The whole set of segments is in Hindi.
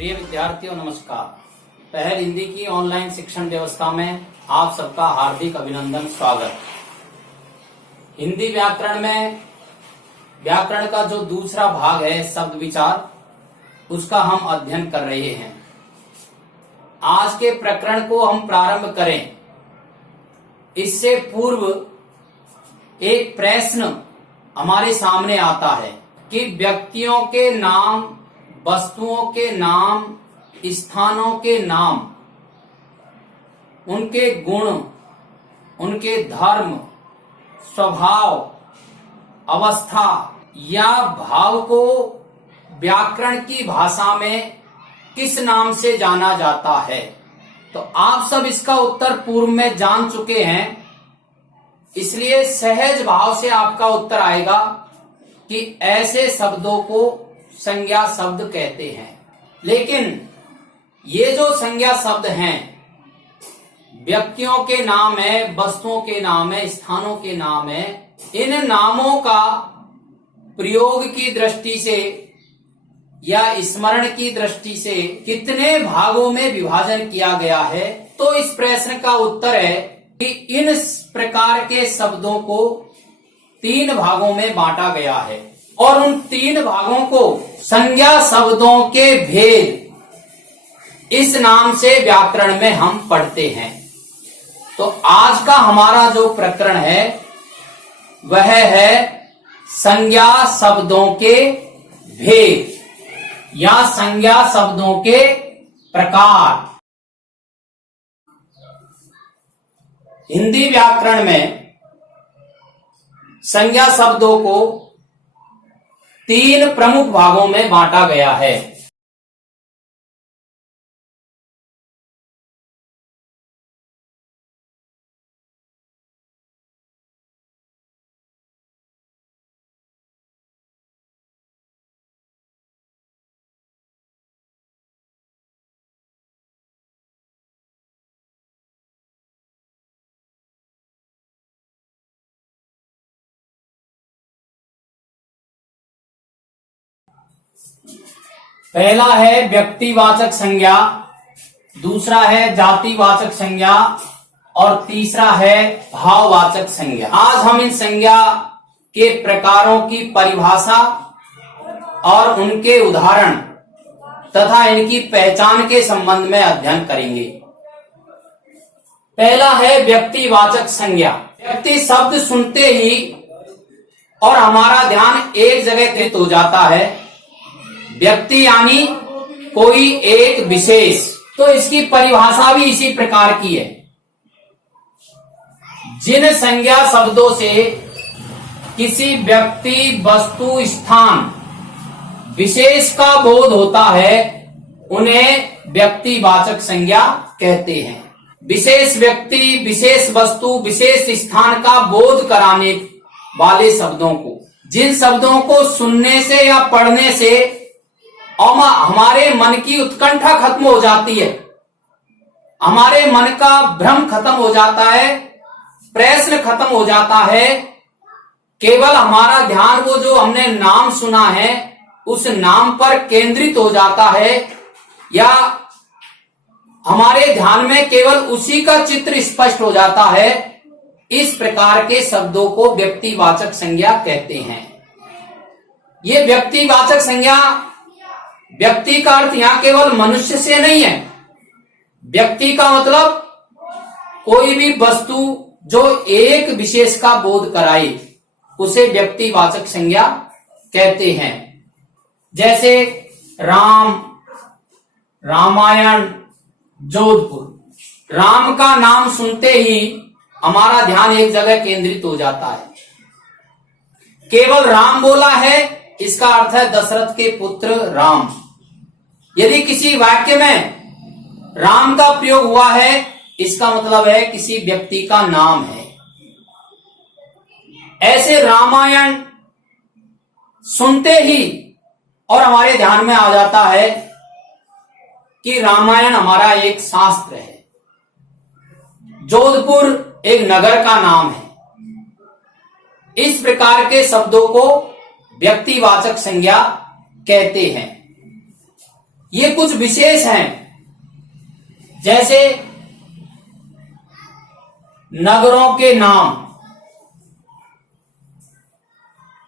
प्रिय विद्यार्थियों नमस्कार। पहल हिंदी की ऑनलाइन शिक्षण व्यवस्था में आप सबका हार्दिक अभिनंदन स्वागत। हिंदी व्याकरण में व्याकरण का जो दूसरा भाग है शब्द विचार, उसका हम अध्ययन कर रहे हैं। आज के प्रकरण को हम प्रारंभ करें इससे पूर्व एक प्रश्न हमारे सामने आता है कि व्यक्तियों के नाम, वस्तुओं के नाम, स्थानों के नाम, उनके गुण, उनके धर्म, स्वभाव, अवस्था या भाव को व्याकरण की भाषा में किस नाम से जाना जाता है। तो आप सब इसका उत्तर पूर्व में जान चुके हैं, इसलिए सहज भाव से आपका उत्तर आएगा कि ऐसे शब्दों को संज्ञा शब्द कहते हैं। लेकिन ये जो संज्ञा शब्द हैं, व्यक्तियों के नाम है, वस्तुओं के नाम है, स्थानों के नाम है, इन नामों का प्रयोग की दृष्टि से या स्मरण की दृष्टि से कितने भागों में विभाजन किया गया है। तो इस प्रश्न का उत्तर है कि इन प्रकार के शब्दों को 3 भागों में बांटा गया है और उन 3 भागों को संज्ञा शब्दों के भेद इस नाम से व्याकरण में हम पढ़ते हैं। तो आज का हमारा जो प्रकरण है वह है संज्ञा शब्दों के भेद या संज्ञा शब्दों के प्रकार। हिंदी व्याकरण में संज्ञा शब्दों को 3 प्रमुख भागों में बांटा गया है। पहला है व्यक्तिवाचक संज्ञा, दूसरा है जातिवाचक संज्ञा और तीसरा है भाववाचक संज्ञा। आज हम इन संज्ञा के प्रकारों की परिभाषा और उनके उदाहरण तथा इनकी पहचान के संबंध में अध्ययन करेंगे। पहला है व्यक्तिवाचक संज्ञा। व्यक्ति शब्द सुनते ही और हमारा ध्यान एक जगह केंद्रित हो जाता है। व्यक्ति यानी कोई एक विशेष, तो इसकी परिभाषा भी इसी प्रकार की है। जिन संज्ञा शब्दों से किसी व्यक्ति, वस्तु, स्थान, विशेष का बोध होता है उन्हें व्यक्तिवाचक संज्ञा कहते हैं। विशेष व्यक्ति, विशेष वस्तु, विशेष स्थान का बोध कराने वाले शब्दों को, जिन शब्दों को सुनने से या पढ़ने से और हमारे मन की उत्कंठा खत्म हो जाती है, हमारे मन का भ्रम खत्म हो जाता है, प्रश्न खत्म हो जाता है, केवल हमारा ध्यान वो जो हमने नाम सुना है उस नाम पर केंद्रित हो जाता है या हमारे ध्यान में केवल उसी का चित्र स्पष्ट हो जाता है। इस प्रकार के शब्दों को व्यक्तिवाचक संज्ञा कहते हैं। ये व्यक्तिवाचक संज्ञा, व्यक्ति का अर्थ यहां केवल मनुष्य से नहीं है। व्यक्ति का मतलब कोई भी वस्तु जो एक विशेष का बोध कराए उसे व्यक्तिवाचक संज्ञा कहते हैं। जैसे राम, रामायण, जोधपुर। राम का नाम सुनते ही हमारा ध्यान एक जगह केंद्रित हो जाता है। केवल राम बोला है, इसका अर्थ है दशरथ के पुत्र राम। यदि किसी वाक्य में राम का प्रयोग हुआ है, इसका मतलब है किसी व्यक्ति का नाम है। ऐसे रामायण सुनते ही और हमारे ध्यान में आ जाता है कि रामायण हमारा एक शास्त्र है। जोधपुर एक नगर का नाम है। इस प्रकार के शब्दों को व्यक्तिवाचक संज्ञा कहते हैं। ये कुछ विशेष हैं, जैसे नगरों के नाम,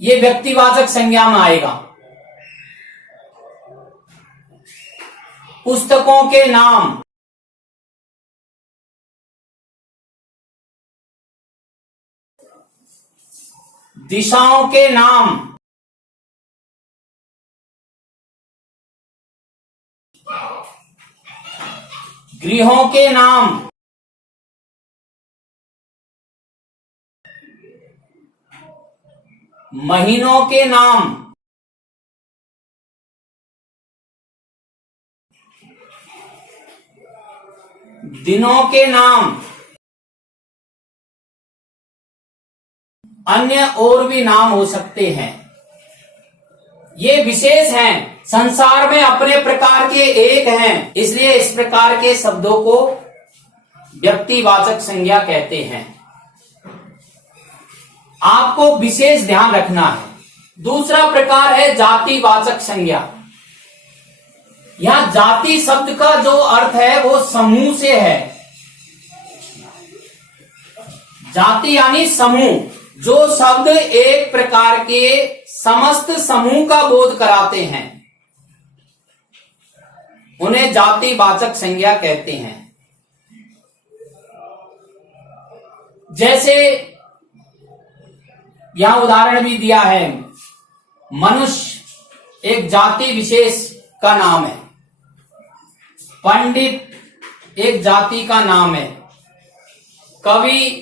ये व्यक्तिवाचक संज्ञा में आएगा। पुस्तकों के नाम, दिशाओं के नाम, गृहों के नाम, महीनों के नाम, दिनों के नाम, अन्य और भी नाम हो सकते हैं। ये विशेष हैं, संसार में अपने प्रकार के एक हैं, इसलिए इस प्रकार के शब्दों को व्यक्तिवाचक संज्ञा कहते हैं। आपको विशेष ध्यान रखना है। दूसरा प्रकार है जातिवाचक संज्ञा। यहां जाति शब्द का जो अर्थ है वो समूह से है। जाति यानी समूह, जो शब्द एक प्रकार के समस्त समूह का बोध कराते हैं, उन्हें जातिवाचक संज्ञा कहते हैं। जैसे यहां उदाहरण भी दिया है, मनुष्य एक जाति विशेष का नाम है, पंडित एक जाति का नाम है, कवि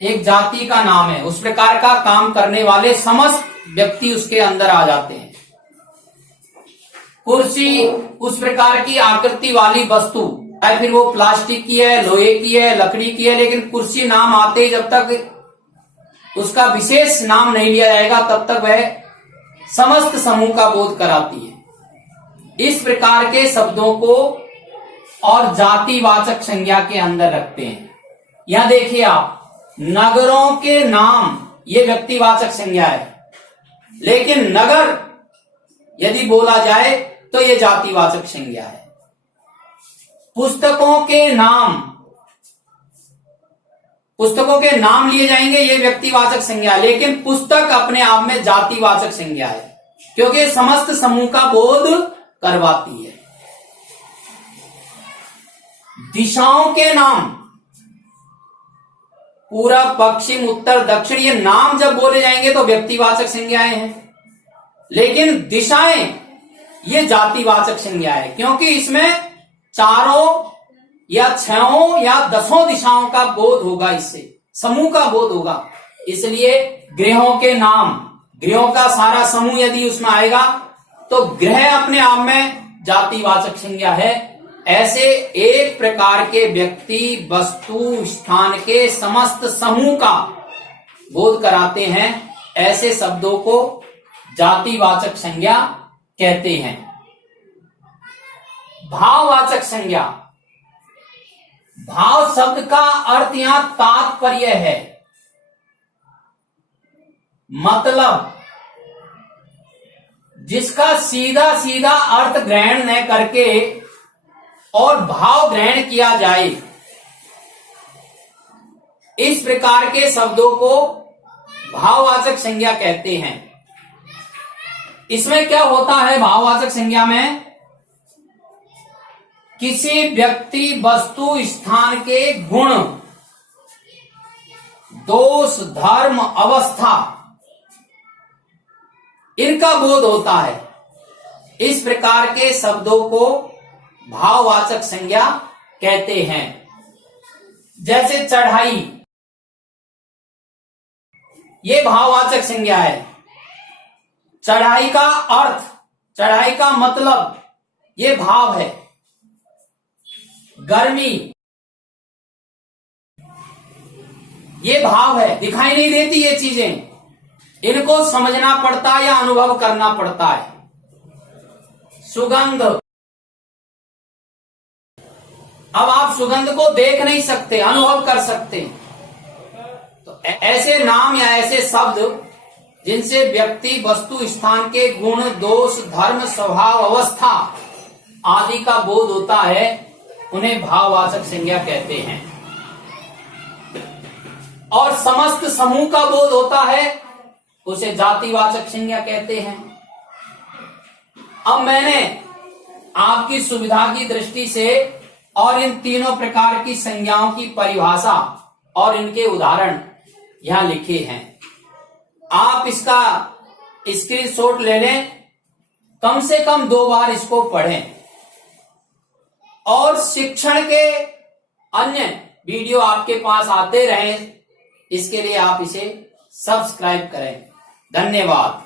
एक जाति का नाम है। उस प्रकार का काम करने वाले समस्त व्यक्ति उसके अंदर आ जाते हैं। कुर्सी उस प्रकार की आकृति वाली वस्तु, या फिर वो प्लास्टिक की है, लोहे की है, लकड़ी की है, लेकिन कुर्सी नाम आते ही जब तक उसका विशेष नाम नहीं लिया जाएगा तब तक वह समस्त समूह का बोध कराती है। इस प्रकार के शब्दों को और जातिवाचक संज्ञा के अंदर रखते हैं। यहां देखिए आप, नगरों के नाम ये व्यक्तिवाचक संज्ञा है, लेकिन नगर यदि बोला जाए तो ये जातिवाचक संज्ञा है। पुस्तकों के नाम, पुस्तकों के नाम लिए जाएंगे, ये व्यक्तिवाचक संज्ञा, लेकिन पुस्तक अपने आप में जातिवाचक संज्ञा है, क्योंकि समस्त समूह का बोध करवाती है। दिशाओं के नाम, पूरब, पश्चिम, उत्तर, दक्षिण, ये नाम जब बोले जाएंगे तो व्यक्तिवाचक संज्ञाएं हैं, लेकिन दिशाएं ये जातिवाचक संज्ञा है, क्योंकि इसमें चारों या छहों या 10 दिशाओं का बोध होगा, इससे समूह का बोध होगा। इसलिए गृहों के नाम, गृहों का सारा समूह यदि उसमें आएगा तो गृह अपने आप में जातिवाचक संज्ञा है। ऐसे एक प्रकार के व्यक्ति, वस्तु, स्थान के समस्त समूह का बोध कराते हैं, ऐसे शब्दों को जातिवाचक संज्ञा कहते हैं। भाववाचक संज्ञा, भाव शब्द का अर्थ यहां तात्पर्य है, मतलब जिसका सीधा सीधा अर्थ ग्रहण न करके और भाव ग्रहण किया जाए, इस प्रकार के शब्दों को भाववाचक संज्ञा कहते हैं। इसमें क्या होता है, भाववाचक संज्ञा में किसी व्यक्ति, वस्तु, स्थान के गुण, दोष, धर्म, अवस्था, इनका बोध होता है। इस प्रकार के शब्दों को भाववाचक संज्ञा कहते हैं। जैसे चढ़ाई, ये भाववाचक संज्ञा है। चढ़ाई का अर्थ, चढ़ाई का मतलब, ये भाव है। गर्मी, ये भाव है, दिखाई नहीं देती ये चीजें, इनको समझना पड़ता है या अनुभव करना पड़ता है। सुगंध, अब आप सुगंध को देख नहीं सकते, अनुभव कर सकते। तो ऐसे नाम या ऐसे शब्द जिनसे व्यक्ति, वस्तु, स्थान के गुण, दोष, धर्म, स्वभाव, अवस्था आदि का बोध होता है उन्हें भाववाचक संज्ञा कहते हैं, और समस्त समूह का बोध होता है उसे जातिवाचक संज्ञा कहते हैं। अब मैंने आपकी सुविधा की दृष्टि से और इन तीनों प्रकार की संज्ञाओं की परिभाषा और इनके उदाहरण यहां लिखे हैं। आप इसका स्क्रीनशॉट ले लें, कम से कम 2 बार इसको पढ़ें, और शिक्षण के अन्य वीडियो आपके पास आते रहें, इसके लिए आप इसे सब्सक्राइब करें। धन्यवाद।